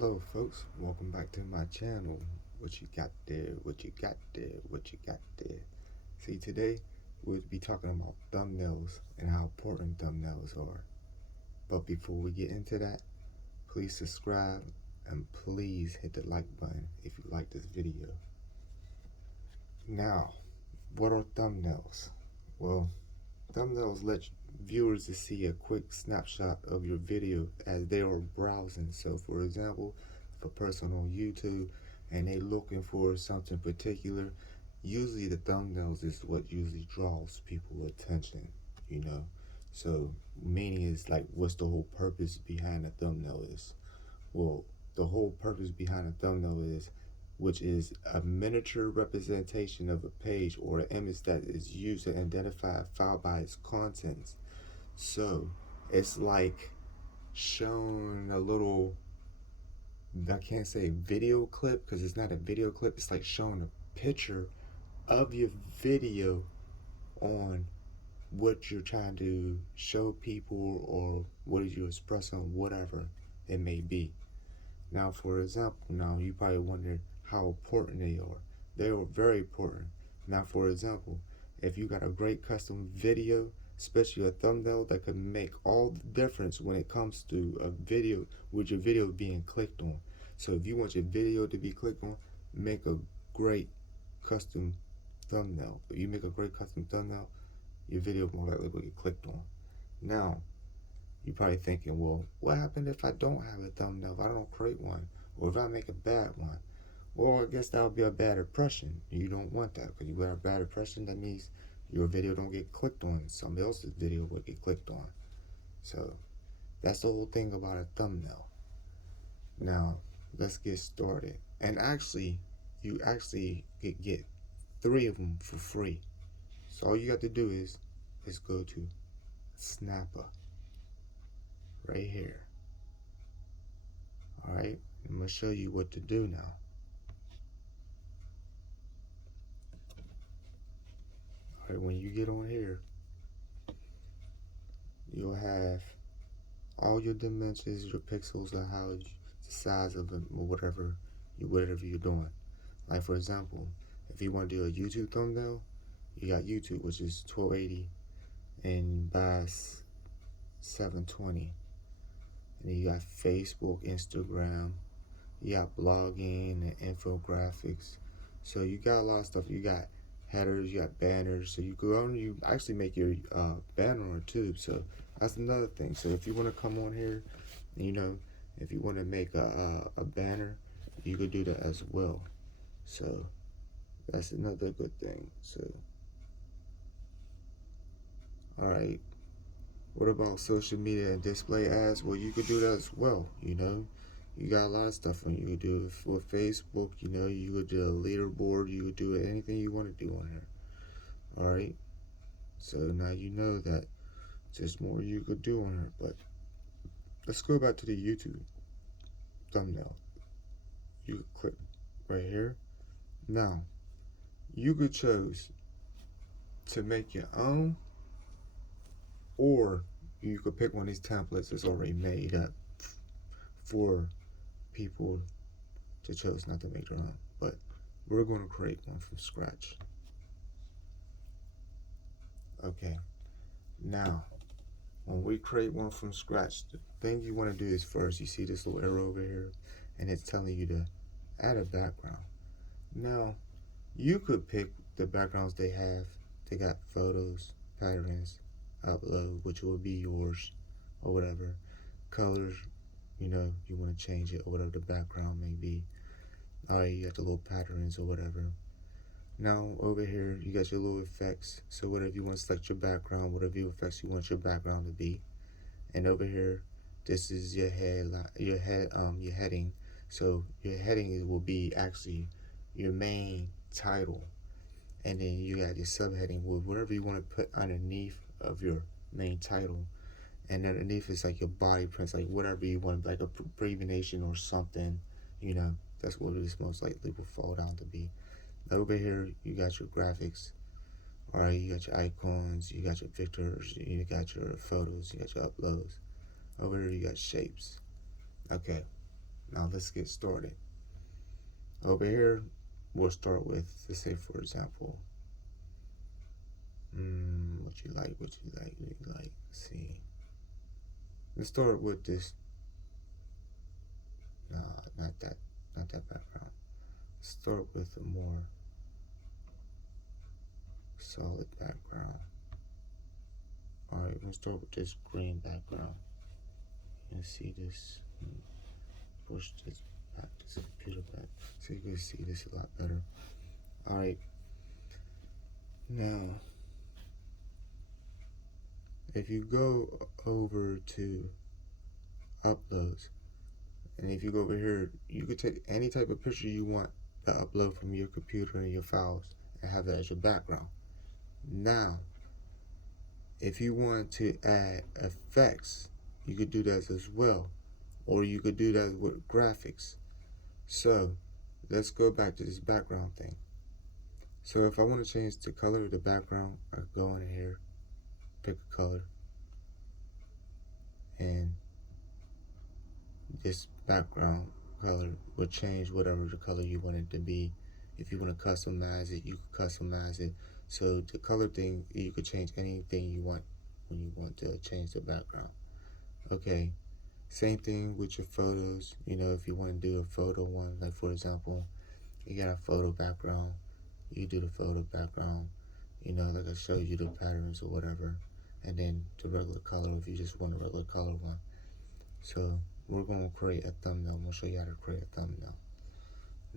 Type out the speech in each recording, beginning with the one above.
Hello folks, welcome back to my channel. What you got there, what you got there, what you got there. See, today we'll be talking about thumbnails and how important thumbnails are. But before we get into that, please subscribe and please hit the like button if you like this video. Now, what are thumbnails? Well, thumbnails let viewers to see a quick snapshot of your video as they are browsing. So for example, if a person on YouTube and they looking for something particular, usually the thumbnails is what usually draws people attention, you know. So meaning is like, what's the whole purpose behind a thumbnail is? Well, the whole purpose behind a thumbnail is, which is a miniature representation of a page or an image that is used to identify a file by its contents. So it's like showing a little, I can't say video clip because it's not a video clip, it's like showing a picture of your video on what you're trying to show people or what you're expressing, whatever it may be. Now, for example, now you probably wonder how important they are. They are very important. Now, for example, if you got a great custom video, especially a thumbnail, that could make all the difference when it comes to a video with your video being clicked on. So if you want your video to be clicked on, make a great custom thumbnail. If you make a great custom thumbnail, your video more likely will get clicked on. Now, you're probably thinking, well, what happened if I don't have a thumbnail, if I don't create one, or if I make a bad one? Well, I guess that would be a bad impression. You don't want that, because you got a bad impression, that means your video don't get clicked on. Somebody else's video will get clicked on. So that's the whole thing about a thumbnail. Now, let's get started. And actually, you actually get 3 of them for free. So all you got to do is go to Snappa. Right here. Alright, I'm going to show you what to do now. Alright, when you get on here, you'll have all your dimensions, your pixels, and how the size of it, or whatever you're doing. Like for example, if you want to do a YouTube thumbnail, you got YouTube, which is 1280 and by 720. And then you got Facebook, Instagram, you got blogging and infographics. So you got a lot of stuff. You got headers, you got banners. So you go on, you actually make your banner on YouTube. So that's another thing. So if you want to come on here, you know, if you want to make a banner, you could do that as well. So that's another good thing. So, all right. What about social media and display ads? Well, you could do that as well, you know. You got a lot of stuff on you could do with Facebook, you know. You could do a leaderboard, you could do anything you want to do on here. Alright? So now you know that there's more you could do on here. But let's go back to the YouTube thumbnail. You could click right here. Now, you could choose to make your own, or you could pick one of these templates that's already made up for people to choose not to make their own. But we're going to create one from scratch. Okay, now when we create one from scratch, the thing you want to do is first, you see this little arrow over here, and it's telling you to add a background. Now, you could pick the backgrounds they have. They got photos, patterns, upload, which will be yours, or whatever. Colors, you know, you want to change it, or whatever the background may be. Alright, you got the little patterns or whatever. Now, over here, you got your little effects. So whatever you want to select your background, whatever your effects you want your background to be. And over here, this is your heading. So your heading will be actually your main title. And then you got your subheading with whatever you want to put underneath of your main title. And underneath is like your body prints, like whatever you want, like a abbreviation or something, you know, that's what it's most likely will fall down to be. Over here, you got your graphics. Alright, you got your icons, you got your pictures, you got your photos, you got your uploads. Over here, you got shapes. Okay. Now let's get started. Over here, we'll start with, let's say for example, what you like. Let's see. Let's start with this. No, not that background. Let's start with a more solid background. Alright, we'll start with this green background. You can see this. Push this back, this computer back, so you can see this a lot better. Alright, now if you go over to uploads, and if you go over here, you could take any type of picture you want to upload from your computer and your files and have that as your background. Now, if you want to add effects, you could do that as well, or you could do that with graphics. So let's go back to this background thing. So if I want to change the color of the background, I go in here, pick a color, and this background color will change whatever the color you want it to be. If you want to customize it, you can customize it. So the color thing, you could change anything you want when you want to change the background. Okay, same thing with your photos. You know, if you want to do a photo one, like for example, you got a photo background, you do the photo background, you know, like I showed you the patterns or whatever, and then the regular color if you just want a regular color one. So we're going to create a thumbnail. I'm going to show you how to create a thumbnail.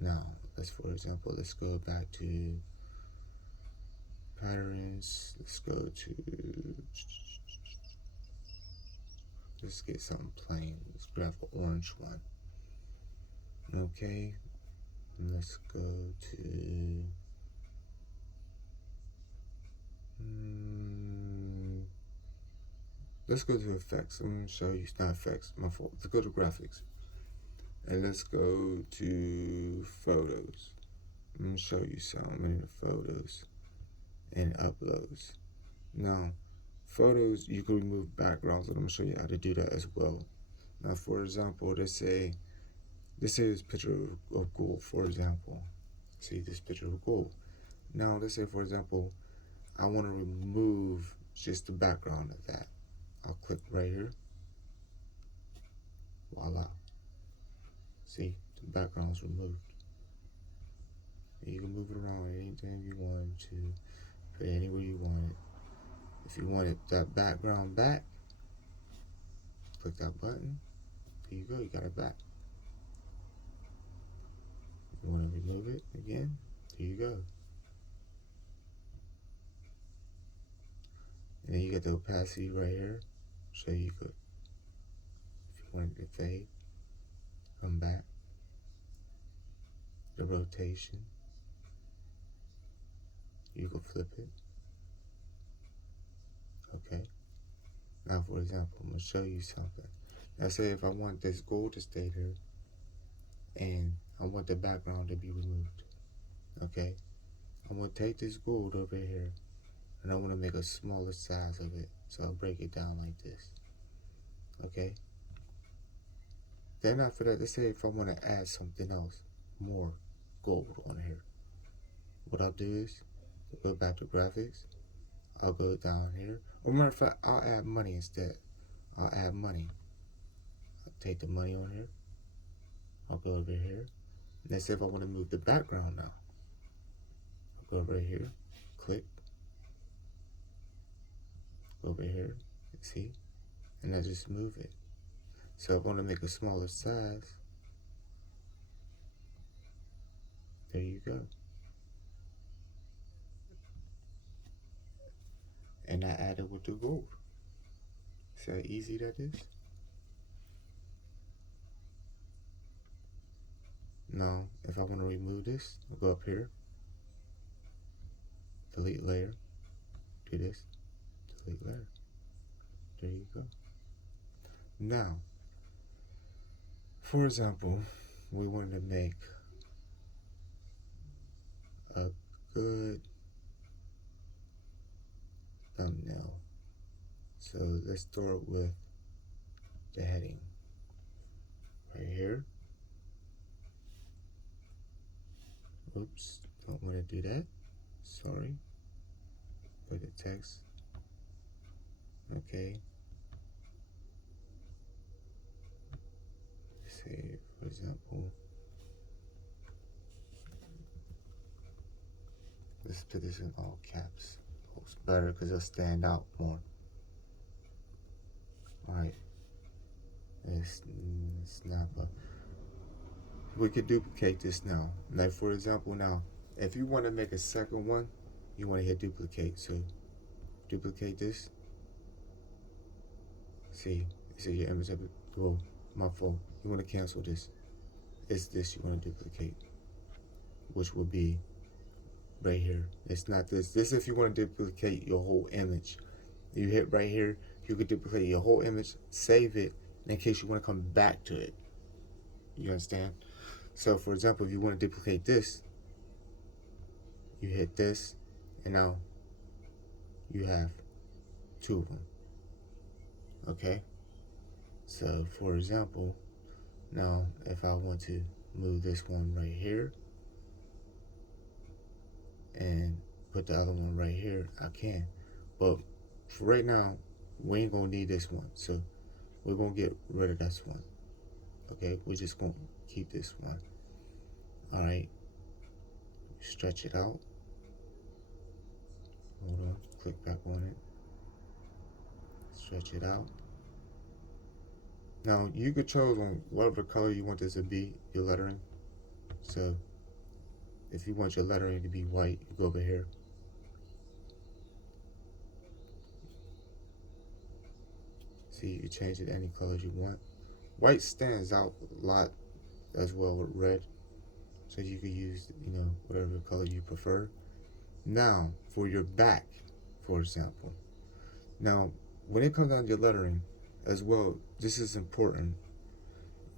Now, for example, let's go back to patterns. Let's get something plain. Let's grab an orange one. Okay, let's go to let's go to effects. I'm going to show you, not effects, my fault. Let's go to graphics. And let's go to photos. I'm going to show you some in the photos and uploads. Now, photos, you can remove backgrounds, and I'm going to show you how to do that as well. Now, for example, this is a picture of gold, for example. See this picture of gold. Now, let's say, for example, I want to remove just the background of that. I'll click right here. Voila. See, the background's removed. You can move it around anytime you want to, put it anywhere you want it. If you wanted that background back, click that button. There you go, you got it back. You want to remove it again? There you go. And then you get the opacity right here. So you could, if you wanted to fade, come back. The rotation, you can flip it. Okay. Now, for example, I'm going to show you something. Now, say if I want this gold to stay there, and I want the background to be removed. Okay. I'm going to take this gold over here, and I want to make a smaller size of it. So I'll break it down like this. Okay. Then after that, let's say if I want to add something else, more gold on here. What I'll do is, go back to graphics. I'll go down here. Or matter of fact, I'll add money instead. I'll add money. I'll take the money on here. I'll go over here. Let's say if I want to move the background now. I'll go right here. Click. Go over here. See? And I just move it. So if I want to make a smaller size, there you go. And I added with the gold. See how easy that is? Now, if I want to remove this, I'll go up here, delete layer, do this, delete layer. There you go. Now, for example, we wanted to make a good thumbnail. So let's start with the heading right here. Oops, don't want to do that. Sorry. Put the text. Okay. Say, for example, let's put this in all caps. Looks better because it'll stand out more. Alright. It's Snappa. We could duplicate this now. Like for example now, if you want to make a second one, you want to hit duplicate. So duplicate this. See your image of it. Whoa, my fault. You want to cancel this. It's this you want to duplicate, which will be right here. It's not this. This if you want to duplicate your whole image. You hit right here, you could duplicate your whole image, save it in case you want to come back to it. You understand? So for example, if you want to duplicate this, you hit this, and now you have two of them. Okay? So for example, now if I want to move this one right here and put the other one right here, I can. But for right now, we ain't gonna need this one. So we're gonna get rid of this one. Okay, we're just gonna keep this one. Alright. Stretch it out. Hold on, click back on it. Stretch it out. Now you could choose on whatever color you want this to be, your lettering. So if you want your lettering to be white, you go over here. See, you can change it any colors you want. White stands out a lot as well with red. So you could use, whatever color you prefer. Now, for your back, for example. Now, when it comes down to your lettering as well, this is important.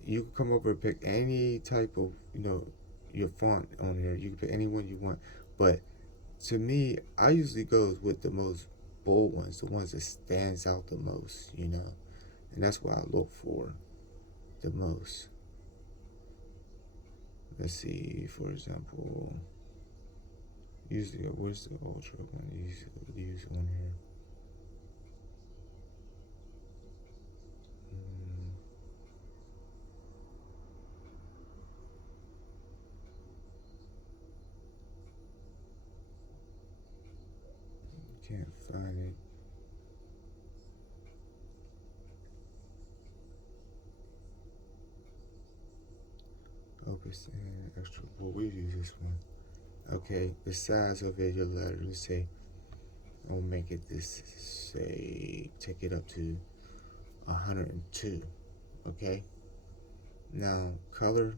You can come over and pick any type of, your font on here. You can pick any one you want. But to me, I usually go with the most bold ones, the ones that stands out the most, And that's what I look for the most. Let's see, for example, usually, where's the ultra one? Use one here. Can't find it. Opus and extra. Well, we use this one. Okay, the size of it, your letter. Let's say, I'll make it this. Say, take it up to 102. Okay. Now, color.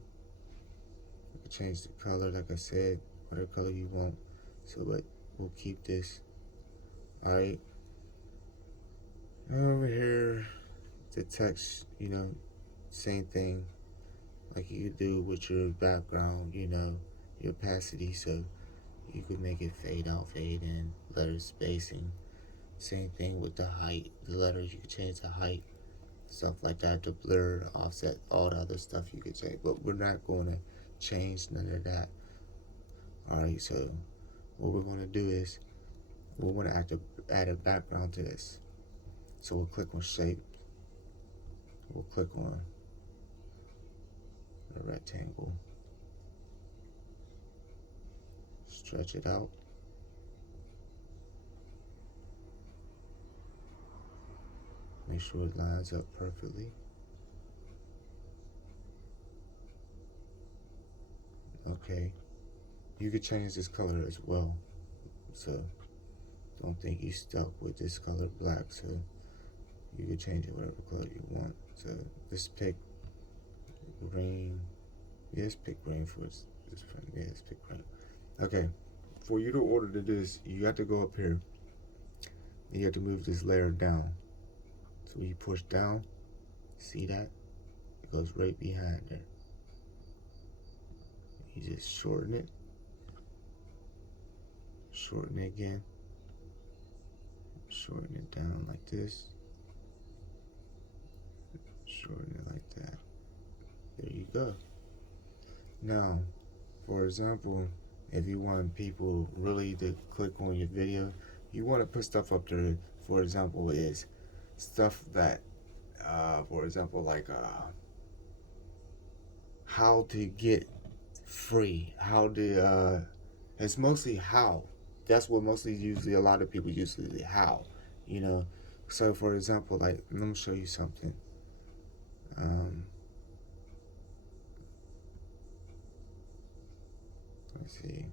I can change the color, like I said, whatever color you want. So, but we'll keep this. All right. Over here, the text. Same thing. Like you do with your background, your opacity, so you could make it fade out, fade in, letter spacing. Same thing with the height, the letters, you could change the height, stuff like that, the blur, the offset, all the other stuff you could change, but we're not going to change none of that. Alright, so what we're going to do is, we want to add a background to this. So we'll click on shape, we'll click on the rectangle, stretch it out, make sure it lines up perfectly. Okay, you could change this color as well, so don't think you're stuck with this color black, so you could change it whatever color you want. So let's pick green. Yes, pick green for this friend. Yes, pick green. Okay, for you to order this, you have to go up here. And you have to move this layer down. So when you push down, see that? It goes right behind there. You just shorten it. Shorten it again. Shorten it down like this. Shorten it like that. There you go. Now, for example, if you want people really to click on your video, you want to put stuff up there. For example, is stuff that, for example, like how to get free, how to, it's mostly how. That's what mostly usually a lot of people usually how, you know. So for example, like let me show you something. Um, let's see.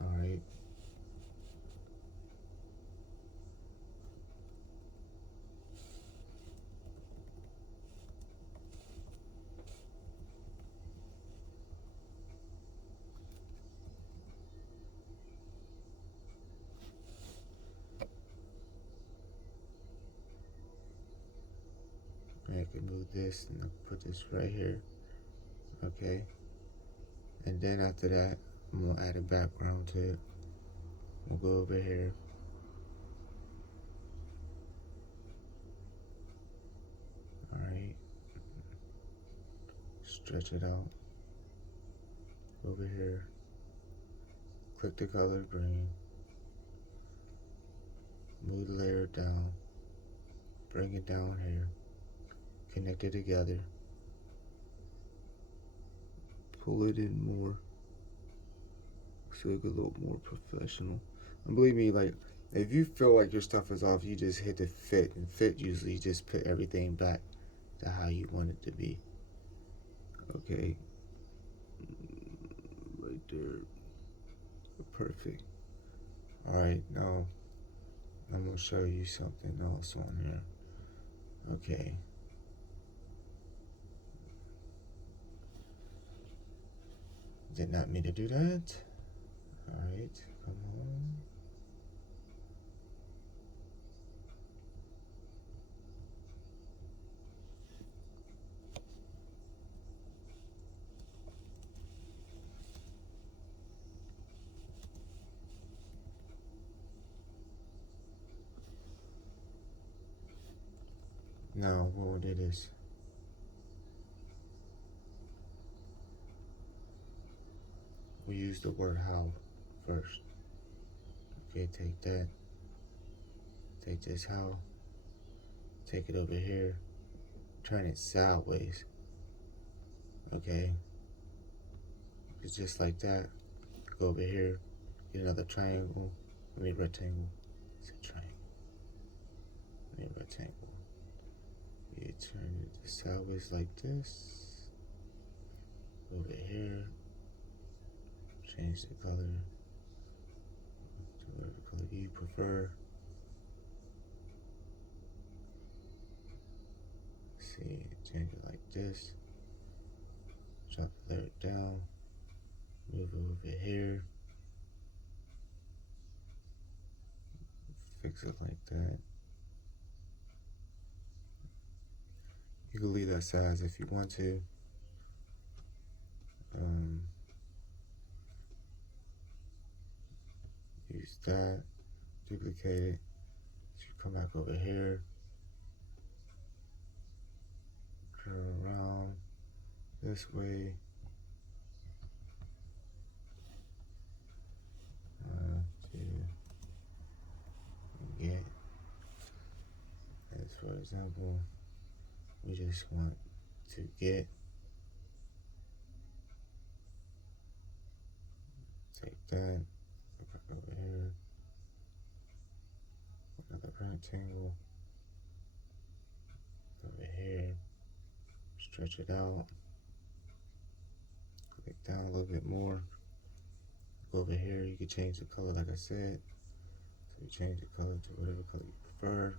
All right. I can move this and I'll put this right here. Okay. And then after that, I'm gonna add a background to it. We'll go over here. All right. Stretch it out. Over here. Click the color green. Move the layer down. Bring it down here. Connect it together. Pull it in more so it look a little more professional. And believe me, like if you feel like your stuff is off, you just hit the fit, and fit usually just put everything back to how you want it to be. Okay, right there, perfect. All right, now I'm gonna show you something else on here. Okay. Did not mean to do that. All right, come on. Now we'll do this. We use the word how first. Okay, take that. Take this how. Take it over here. Turn it sideways. Okay. It's just like that. Go over here. Get another triangle. Rectangle. It's a triangle. Rectangle. You turn it sideways like this. Over here. Change the color to whatever color you prefer. See, change it like this. Drop the layer down. Move it over here. Fix it like that. You can leave that size if you want to. Use that. Duplicate it. So you come back over here. Curl around this way. To get, as for example, we just want to get, take that, go back over here, another rectangle, over here, stretch it out, click down a little bit more, go over here, you can change the color like I said, so you change the color to whatever color you prefer,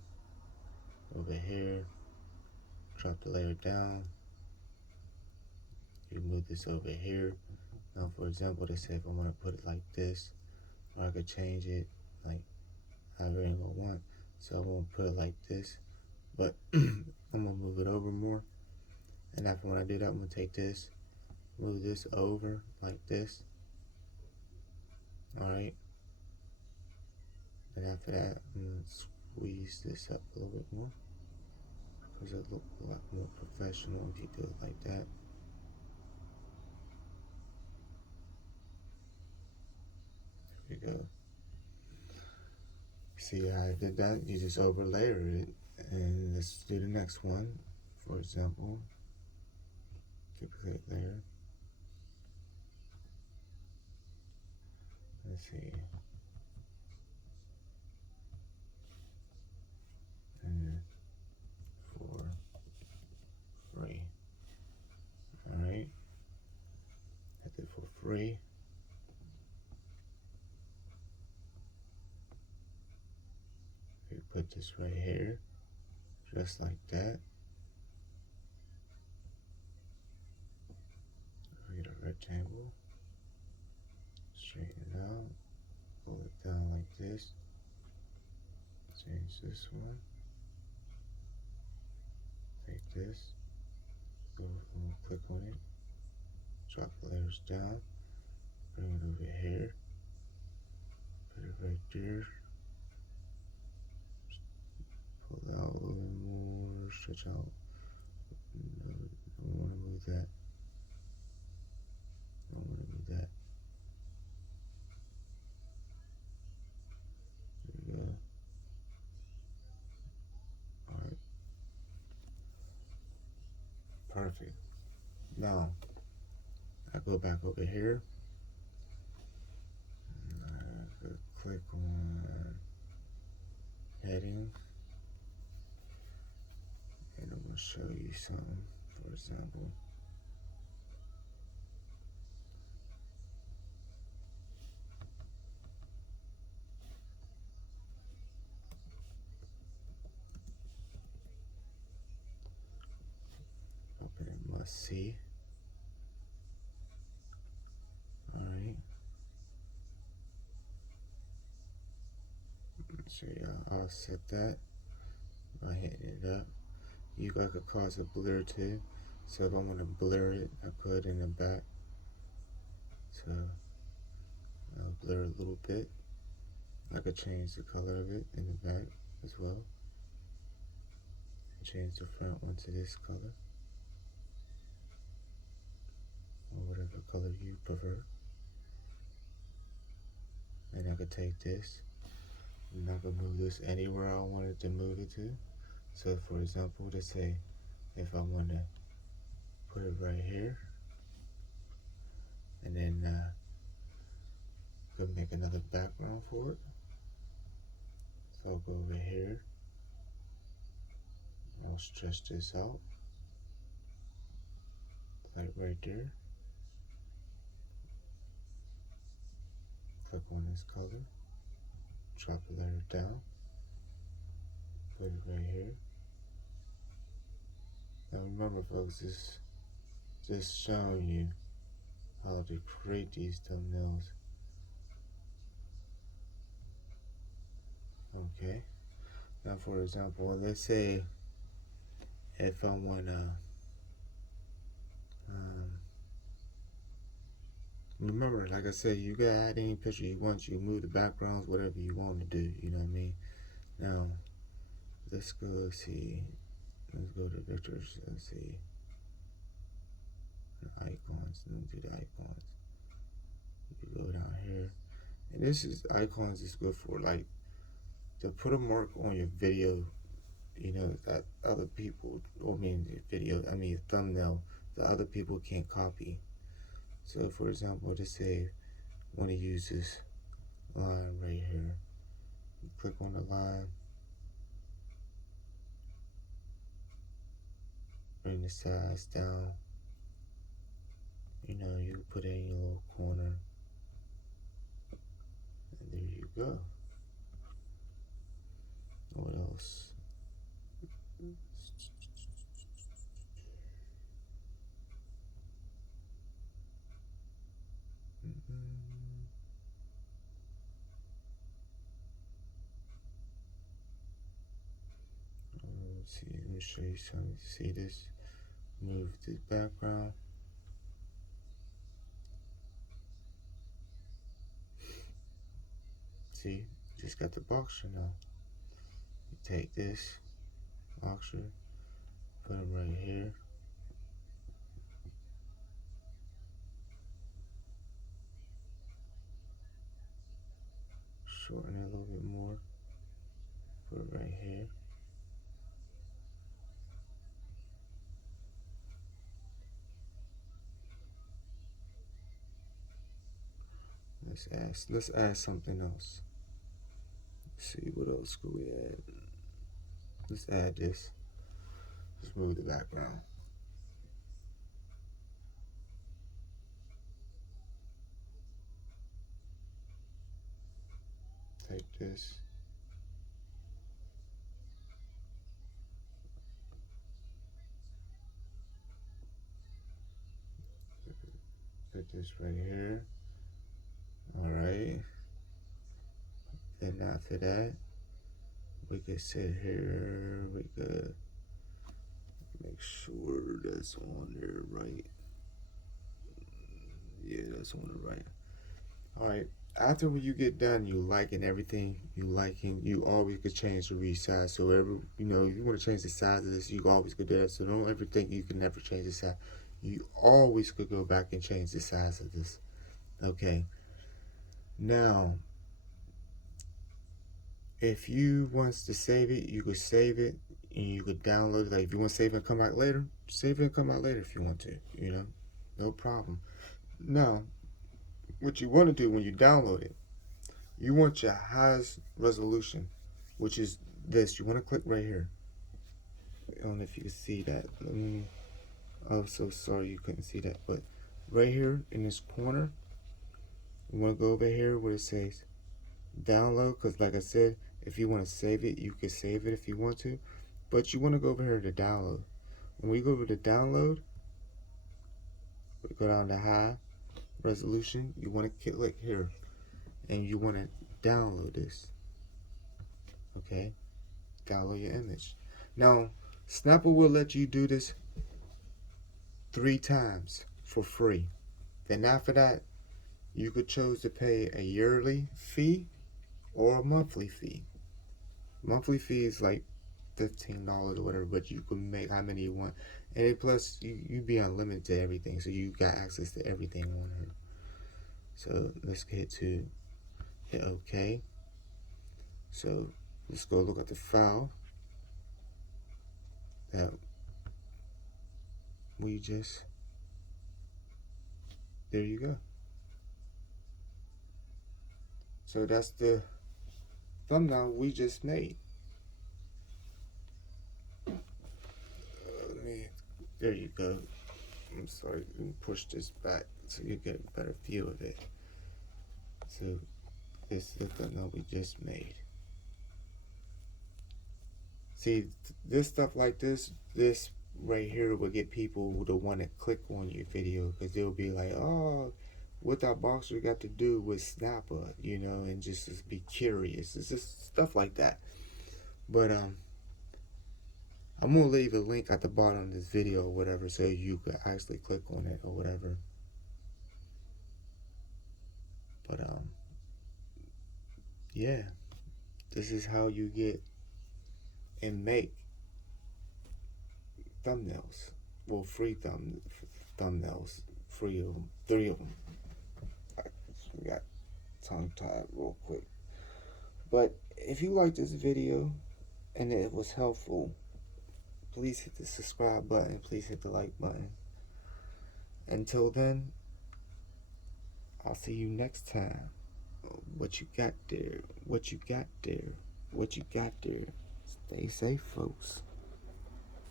over here, drop the layer down, you move this over here. Now for example, they say if I want to put it like this, or I could change it like however I want. So I'm gonna put it like this, but I'm gonna move it over more. And after when I do that, I'm gonna take this, move this over like this, Alright, then after that, I'm going to squeeze this up a little bit more because it looks a lot more professional if you do it like that. There we go. See how I did that? You just overlayer it. And let's do the next one. For example, duplicate layer. Let's see. And for free. Alright. I did for free. We put this right here. Just like that. We get a rectangle. Straighten it out. Pull it down like this. Change this one. Take this. Go and click on it. Drop the layers down. Bring it over here. Put it right there. Pull out a little more. Stretch out. No, don't want to move that. Don't want to move that. There we go. Alright. Perfect. Now, I go back over here. And I click on heading. And I'm going to show you something, for example. Open it, must see. Alright. So yeah, I'll set that by hitting it up. You guys could cause a blur too. So if I want to blur it, I put it in the back. So I'll blur a little bit. I could change the color of it in the back as well. Change the front one to this color. Or whatever color you prefer. And I could take this and I could move this anywhere I wanted to move it to. So for example, let's say if I want to put it right here, and then could make another background for it. So I'll go over here, I'll stretch this out, like right there. Click on this color, drop the layer down, put it right here. Now remember folks, this just showing you how to create these thumbnails. Okay, now for example, let's say if I wanna remember, like I said, you can add any picture you want. You move the backgrounds, whatever you want to do. You know what I mean? Now, let's go see. Let's go to pictures. Let's see. Icons. Let me do the icons. You go down here, and this is icons is good for like to put a mark on your video. You know that other people, or your thumbnail, that other people can't copy. So for example, let's say I want to use this line right here. You click on the line, bring the size down. You know, you put it in your little corner, and there you go. What else? Let's see, let me show you something. See this? Move the background. See, just got the boxer now. You take this boxer, put it right here. Shorten it a little bit more. Put it right here. Let's add something else. Let's see, what else could we add? Let's add this. Let's move the background. Take this. Put this right here. Alright. Then after that, we could sit here. We could make sure that's on there right. Yeah, that's on the right. Alright. After when you get done, you liking everything, you always could change the resize. So if you want to change the size of this, you always could do that. So don't ever think you can never change the size. You always could go back and change the size of this. Okay. Now, if you want to save it, you could save it and you could download it. Like if you want to save it and come back later, save it and come out later if you want to. No problem. Now, what you want to do when you download it, you want your highest resolution, which is this. You want to click right here. I don't know if you can see that. I'm so sorry you couldn't see that, but right here in this corner, you want to go over here where it says download, because like I said, if you want to save it, you can save it if you want to, but you want to go over here to download. When we go over to download, we go down to high resolution. You want to click here and you want to download this. Okay, download your image. Now Snappa will let you do this 3 times for free. Then after that, you could choose to pay a yearly fee or a monthly fee. Monthly fee is like $15 or whatever, but you can make how many you want, and plus you be unlimited to everything, so you got access to everything on here. So let's hit OK. So let's go look at the file that we just, there you go. So that's the thumbnail we just made. There you go. I'm sorry, let me push this back so you get a better view of it. So this is the thumbnail we just made. See, this stuff like this right here will get people to want to click on your video, because they'll be like, oh, what that boxer got to do with Snappa, and just be curious. It's just stuff like that. But I'm gonna leave a link at the bottom of this video or whatever, so you could actually click on it or whatever. But yeah, this is how you get and make thumbnails. Well, free thumbnails, free of them, 3 of them. I got tongue tied real quick. But if you like this video and it was helpful, please hit the subscribe button, please hit the like button. Until then, I'll see you next time. What you got there? What you got there? What you got there? Stay safe, folks.